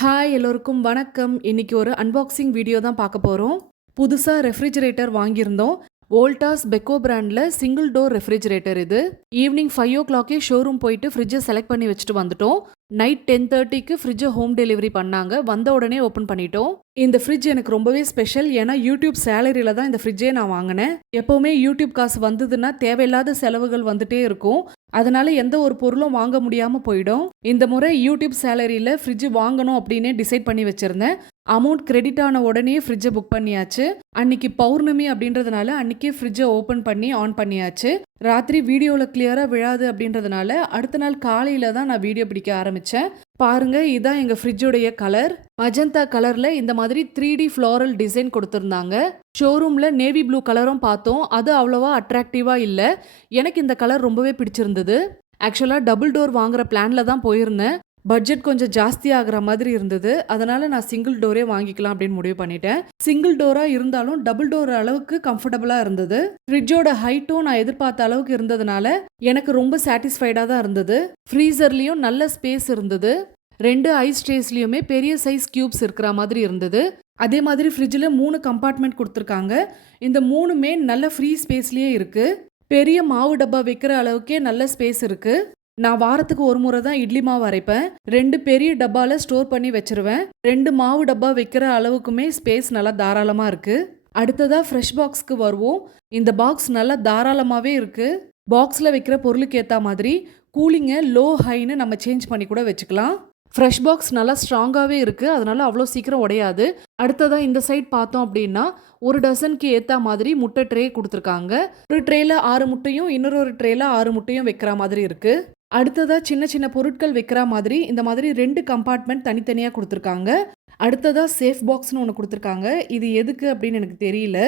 Hi எல்லோருக்கும் வணக்கம். இன்னைக்கு ஒரு அன்பாக்சிங் வீடியோ தான் பார்க்க போகிறோம். புதுசாக ரெஃப்ரிஜரேட்டர் வாங்கியிருந்தோம். வோல்டாஸ் பெக்கோ பிராண்டில் சிங்கிள் டோர் ரெஃப்ரிஜரேட்டர் இது. ஈவினிங் 5 o'clock ஷோரூம் போயிட்டு ஃப்ரிட்ஜை செலக்ட் பண்ணி வச்சுட்டு வந்துட்டோம். நைட் 10:30க்கு ஃப்ரிட்ஜை ஹோம் டெலிவரி பண்ணாங்க. வந்த உடனே ஓப்பன் பண்ணிட்டோம். இந்த ஃப்ரிட்ஜ் எனக்கு ரொம்பவே ஸ்பெஷல். ஏன்னா யூடியூப் சேலரியில் தான் இந்த ஃப்ரிட்ஜே நான் வாங்கினேன். எப்போவுமே யூடியூப் காசு வந்ததுன்னா தேவையில்லாத செலவுகள் வந்துட்டே இருக்கும். அதனால எந்த ஒரு பொருளும் வாங்க முடியாமல் போயிடும். இந்த முறை யூடியூப் சேலரியில் ஃப்ரிட்ஜ் வாங்கணும் அப்படின்னே டிசைட் பண்ணி வச்சுருந்தேன். அமௌண்ட் கிரெடிட் ஆன உடனே ஃப்ரிட்ஜை புக் பண்ணியாச்சு. அன்னைக்கு பௌர்ணமி அப்படின்றதுனால அன்னைக்கே ஃப்ரிட்ஜை ஓப்பன் பண்ணி ஆன் பண்ணியாச்சு. ராத்திரி வீடியோவில் கிளியராக விழாது அப்படின்றதுனால அடுத்த நாள் காலையில் தான் நான் வீடியோ பிடிக்க ஆரம்பித்தேன். பாருங்க, இதான் எங்கள் ஃப்ரிட்ஜோடைய கலர். மஜந்தா கலரில் இந்த மாதிரி 3D ஃப்ளாரல் டிசைன் கொடுத்துருந்தாங்க. ஷோரூமில் நேவி ப்ளூ கலரும் பார்த்தோம். அது அவ்வளோவா அட்ராக்டிவாக இல்லை. எனக்கு இந்த கலர் ரொம்பவே பிடிச்சிருந்தது. ஆக்சுவலாக டபுள் டோர் வாங்குற பிளானில் தான் போயிருந்தேன். பட்ஜெட் கொஞ்சம் ஜாஸ்தி ஆகிற மாதிரி இருந்தது. அதனால நான் சிங்கிள் டோரே வாங்கிக்கலாம் அப்படின்னு முடிவு பண்ணிட்டேன். சிங்கிள் டோராக இருந்தாலும் டபுள் டோர் அளவுக்கு கம்ஃபர்டபுளாக இருந்தது. ஃப்ரிட்ஜோட ஹைட்டும் நான் எதிர்பார்த்த அளவுக்கு இருந்ததுனால எனக்கு ரொம்ப சாட்டிஸ்ஃபைடாக தான் இருந்தது. ஃப்ரீசர்லேயும் நல்ல ஸ்பேஸ் இருந்தது. 2 ஐஸ் ட்ரேஸ்லையுமே பெரிய சைஸ் கியூப்ஸ் இருக்கிற மாதிரி இருந்தது. அதே மாதிரி ஃப்ரிட்ஜில் 3 கம்பார்ட்மெண்ட் கொடுத்துருக்காங்க. இந்த 3மே நல்ல ஃப்ரீ ஸ்பேஸ்லேயே இருக்குது. பெரிய மாவு டப்பா வைக்கிற அளவுக்கே நல்ல ஸ்பேஸ் இருக்குது. நான் வாரத்துக்கு ஒரு முறை தான் இட்லி மாவு அரைப்பேன். 2 பெரிய டப்பாவில் ஸ்டோர் பண்ணி வச்சிருவேன். 2 மாவு டப்பா வைக்கிற அளவுக்குமே ஸ்பேஸ் நல்லா தாராளமாக இருக்குது. அடுத்ததாக ஃப்ரெஷ் பாக்ஸ்க்கு வருவோம். இந்த பாக்ஸ் நல்லா தாராளமாகவே இருக்குது. பாக்ஸில் வைக்கிற பொருளுக்கு ஏற்ற மாதிரி கூலிங்கை லோ ஹைன்னு நம்ம சேஞ்ச் பண்ணி கூட வச்சுக்கலாம். ஃப்ரெஷ் பாக்ஸ் நல்லா ஸ்ட்ராங்காகவே இருக்குது. அதனால அவ்வளோ சீக்கிரம் உடையாது. அடுத்ததாக இந்த சைட் பார்த்தோம் அப்படின்னா ஒரு டசனுக்கு ஏற்ற மாதிரி முட்டை ட்ரே கொடுத்துருக்காங்க. ஒரு ட்ரேல 6 முட்டையும் இன்னொரு ட்ரேல 6 முட்டையும் வைக்கிற மாதிரி இருக்குது. அடுத்ததாக சின்ன சின்ன பொருட்கள் வைக்கிற மாதிரி இந்த மாதிரி 2 கம்பார்ட்மெண்ட் தனித்தனியாக கொடுத்துருக்காங்க. அடுத்ததாக சேஃப் பாக்ஸ்னு ஒன்று கொடுத்துருக்காங்க. இது எதுக்கு அப்படின்னு எனக்கு தெரியல.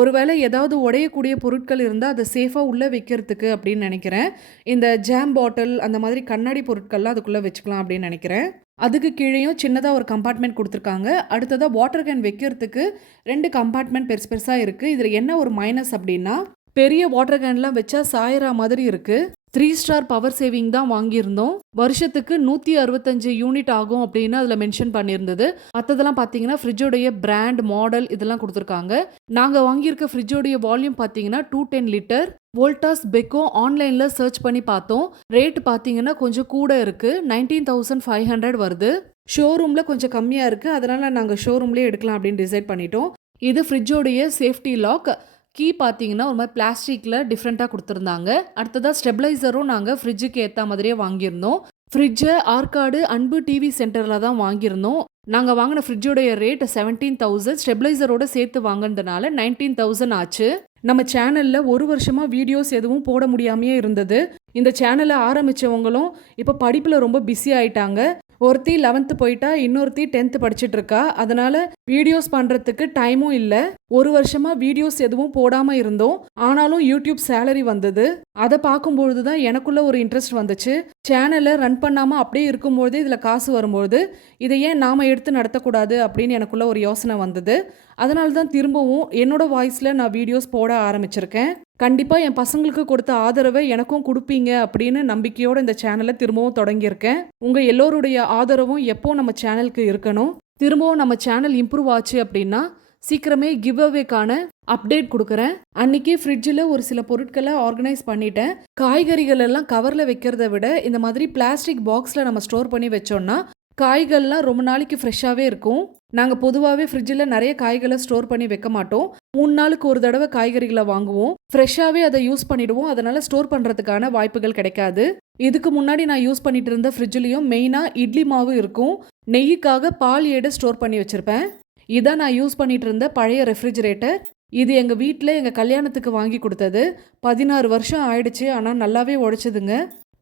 ஒருவேளை ஏதாவது உடையக்கூடிய பொருட்கள் இருந்தால் அதை சேஃபாக உள்ளே வைக்கிறதுக்கு அப்படின்னு நினைக்கிறேன். இந்த ஜாம் பாட்டில் அந்த மாதிரி கண்ணாடி பொருட்கள்லாம் அதுக்குள்ளே வச்சுக்கலாம் அப்படின்னு நினைக்கிறேன். அதுக்கு கீழேயும் சின்னதாக ஒரு கம்பார்ட்மெண்ட் கொடுத்துருக்காங்க. அடுத்ததாக வாட்டர் கேன் வைக்கிறதுக்கு 2 கம்பார்ட்மெண்ட் பெருசு பெருசாக இருக்குது. இதில் என்ன ஒரு மைனஸ் அப்படின்னா பெரிய வாட்டர் கேன்லாம் வச்சா சாயறா மாதிரி இருக்குது. 3 ஸ்டார் பவர் சேவிங் தான் வாங்கியிருந்தோம். வருஷத்துக்கு 165 யூனிட் ஆகும் அப்படின்னு அதில் மென்ஷன் பண்ணியிருந்தது. மற்றதெல்லாம் பார்த்தீங்கன்னா ஃப்ரிட்ஜோடைய பிராண்ட் மாடல் இதெல்லாம் கொடுத்துருக்காங்க. நாங்கள் வாங்கியிருக்க ஃப்ரிட்ஜோடைய வால்யூம் பார்த்தீங்கன்னா 210 லிட்டர். வோல்டாஸ் பெக்கோ ஆன்லைனில் சர்ச் பண்ணி பார்த்தோம். ரேட் பார்த்தீங்கன்னா கொஞ்சம் கூட இருக்குது. 19,500 வருது. ஷோரூமில் கொஞ்சம் கம்மியாக இருக்குது. அதனால் நாங்கள் ஷோரூம்லேயே எடுக்கலாம் அப்படின்னு டிசைட் பண்ணிட்டோம். இது ஃப்ரிட்ஜோடைய சேஃப்டி லாக். கீ பார்த்தீங்கன்னா ஒரு மாதிரி பிளாஸ்டிக்கில் டிஃப்ரெண்ட்டாக கொடுத்துருந்தாங்க. அடுத்ததாக ஸ்டெபிளைசரும் நாங்கள் ஃப்ரிட்ஜுக்கு ஏற்ற மாதிரியே வாங்கியிருந்தோம். ஃப்ரிட்ஜை ஆற்காடு அன்பு டிவி சென்டரில் தான் வாங்கியிருந்தோம். நாங்கள் வாங்கின ஃப்ரிட்ஜோடைய ரேட் 17,000. ஸ்டெபிளைசரோட சேர்த்து வாங்கினதுனால 19,000 ஆச்சு. நம்ம சேனலில் ஒரு வருஷமாக வீடியோஸ் எதுவும் போட முடியாமையே இருந்தது. இந்த சேனலை ஆரம்பித்தவங்களும் இப்போ படிப்பில் ரொம்ப பிஸி ஆயிட்டாங்க. ஒருத்தி 11th போயிட்டா, இன்னொருத்தி 10th படிச்சுட்டு இருக்கா. அதனால வீடியோஸ் பண்ணுறதுக்கு டைமும் இல்லை. ஒரு வருஷமாக வீடியோஸ் எதுவும் போடாமல் இருந்தோம். ஆனாலும் யூடியூப் சேலரி வந்தது. அதை பார்க்கும்பொழுது தான் எனக்குள்ள ஒரு இன்ட்ரெஸ்ட் வந்துச்சு. சேனலை ரன் பண்ணாமல் அப்படியே இருக்கும்பொழுது இதில் காசு வரும்பொழுது இதை ஏன் நாம் எடுத்து நடத்தக்கூடாது அப்படின்னு எனக்குள்ள ஒரு யோசனை வந்தது. அதனால தான் திரும்பவும் என்னோட வாய்ஸில் நான் வீடியோஸ் போட ஆரம்பிச்சிருக்கேன். கண்டிப்பாக என் பசங்களுக்கு கொடுத்த ஆதரவை எனக்கும் கொடுப்பீங்க அப்படின்னு நம்பிக்கையோடு இந்த சேனலை திரும்பவும் தொடங்கியிருக்கேன். உங்கள் எல்லோருடைய ஆதரவும் எப்போ நம்ம சேனலுக்கு இருக்கணும். திரும்பவும் நம்ம சேனல் இம்ப்ரூவ் ஆச்சு அப்படின்னா சீக்கிரமே கிவ் அவேக்கான அப்டேட் கொடுக்குறேன். அன்னைக்கு ஃப்ரிட்ஜில் ஒரு சில பொருட்களை ஆர்கனைஸ் பண்ணிட்டேன். காய்கறிகள் எல்லாம் கவரில் வைக்கிறத விட இந்த மாதிரி பிளாஸ்டிக் பாக்ஸில் நம்ம ஸ்டோர் பண்ணி வச்சோம்னா காய்கள்லாம் ரொம்ப நாளைக்கு ஃப்ரெஷ்ஷாகவே இருக்கும். நாங்கள் பொதுவாகவே ஃப்ரிட்ஜில் நிறைய காய்களை ஸ்டோர் பண்ணி வைக்க மாட்டோம். 3 நாளுக்கு ஒரு தடவை காய்கறிகளை வாங்குவோம். ஃப்ரெஷ்ஷாகவே அதை யூஸ் பண்ணிடுவோம். அதனால் ஸ்டோர் பண்ணுறதுக்கான வாய்ப்புகள் கிடைக்காது. இதுக்கு முன்னாடி நான் யூஸ் பண்ணிட்டு இருந்த ஃப்ரிட்ஜ்லேயும் மெயினாக இட்லி மாவு இருக்கும். நெய்யுக்காக பால் ஏடை ஸ்டோர் பண்ணி வச்சுருப்பேன். இதான் நான் யூஸ் பண்ணிட்டு இருந்த பழைய ரெஃப்ரிஜரேட்டர். இது எங்கள் வீட்டில் எங்கள் கல்யாணத்துக்கு வாங்கி கொடுத்தது. 16 வருஷம் ஆயிடுச்சு. ஆனால் நல்லாவே உடைச்சதுங்க.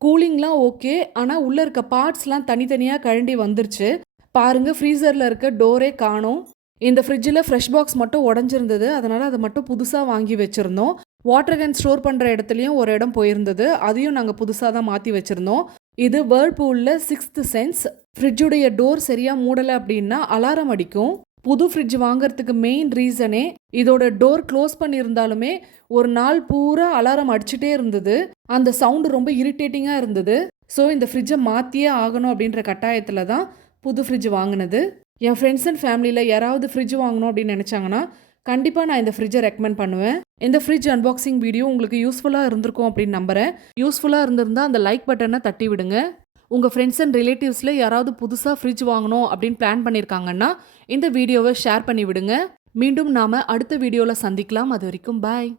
கூலிங்லாம் ஓகே. ஆனால் உள்ளே இருக்க பார்ட்ஸ்லாம் தனித்தனியாக கழண்டி வந்துருச்சு. பாருங்கள், ஃப்ரீசரில் இருக்க டோரே காணோம். இந்த ஃப்ரிட்ஜில் ஃப்ரெஷ் பாக்ஸ் மட்டும் உடஞ்சிருந்தது. அதனால் அதை மட்டும் புதுசாக வாங்கி வச்சுருந்தோம். வாட்டர் கேன் ஸ்டோர் பண்ணுற இடத்துலையும் ஒரு இடம் போயிருந்தது. அதையும் நாங்கள் புதுசாக தான் மாற்றி வச்சுருந்தோம். இது வேர்ல்பூலில் 6th சென்ஸ். ஃப்ரிட்ஜுடைய டோர் சரியாக மூடலை அப்படின்னா அலாரம் அடிக்கும். புது ஃப்ரிட்ஜ் வாங்குறதுக்கு மெயின் ரீசனே இதோட டோர் க்ளோஸ் பண்ணியிருந்தாலுமே ஒரு நாள் பூரா அலாரம் அடிச்சுட்டே இருந்தது. அந்த சவுண்டு ரொம்ப இரிட்டேட்டிங்காக இருந்தது. ஸோ இந்த ஃப்ரிட்ஜை மாற்றியே ஆகணும் அப்படின்ற கட்டாயத்தில் தான் புது ஃப்ரிட்ஜ் வாங்கினது. என் ஃப்ரெண்ட்ஸ் அண்ட் ஃபேமிலியில் யாராவது ஃப்ரிட்ஜ் வாங்கணும் அப்படின்னு நினச்சாங்கன்னா கண்டிப்பாக நான் இந்த ஃப்ரிட்ஜை ரெக்கமெண்ட் பண்ணுவேன். இந்த ஃப்ரிட்ஜ் அன்பாக்சிங் வீடியோ உங்களுக்கு யூஸ்ஃபுல்லாக இருந்திருக்கும் அப்படின்னு நம்புகிறேன். யூஸ்ஃபுல்லாக இருந்திருந்தால் அந்த லைக் பட்டனை தட்டி விடுங்க. உங்கள் ஃப்ரெண்ட்ஸ் அண்ட் ரிலேட்டிவ்ஸில் யாராவது புதுசாக ஃப்ரிட்ஜ் வாங்கணும் அப்படின்னு பிளான் பண்ணியிருக்காங்கன்னா இந்த வீடியோவை ஷேர் பண்ணி விடுங்க. மீண்டும் நாம் அடுத்த வீடியோவில் சந்திக்கலாம். அது வரைக்கும் பாய்.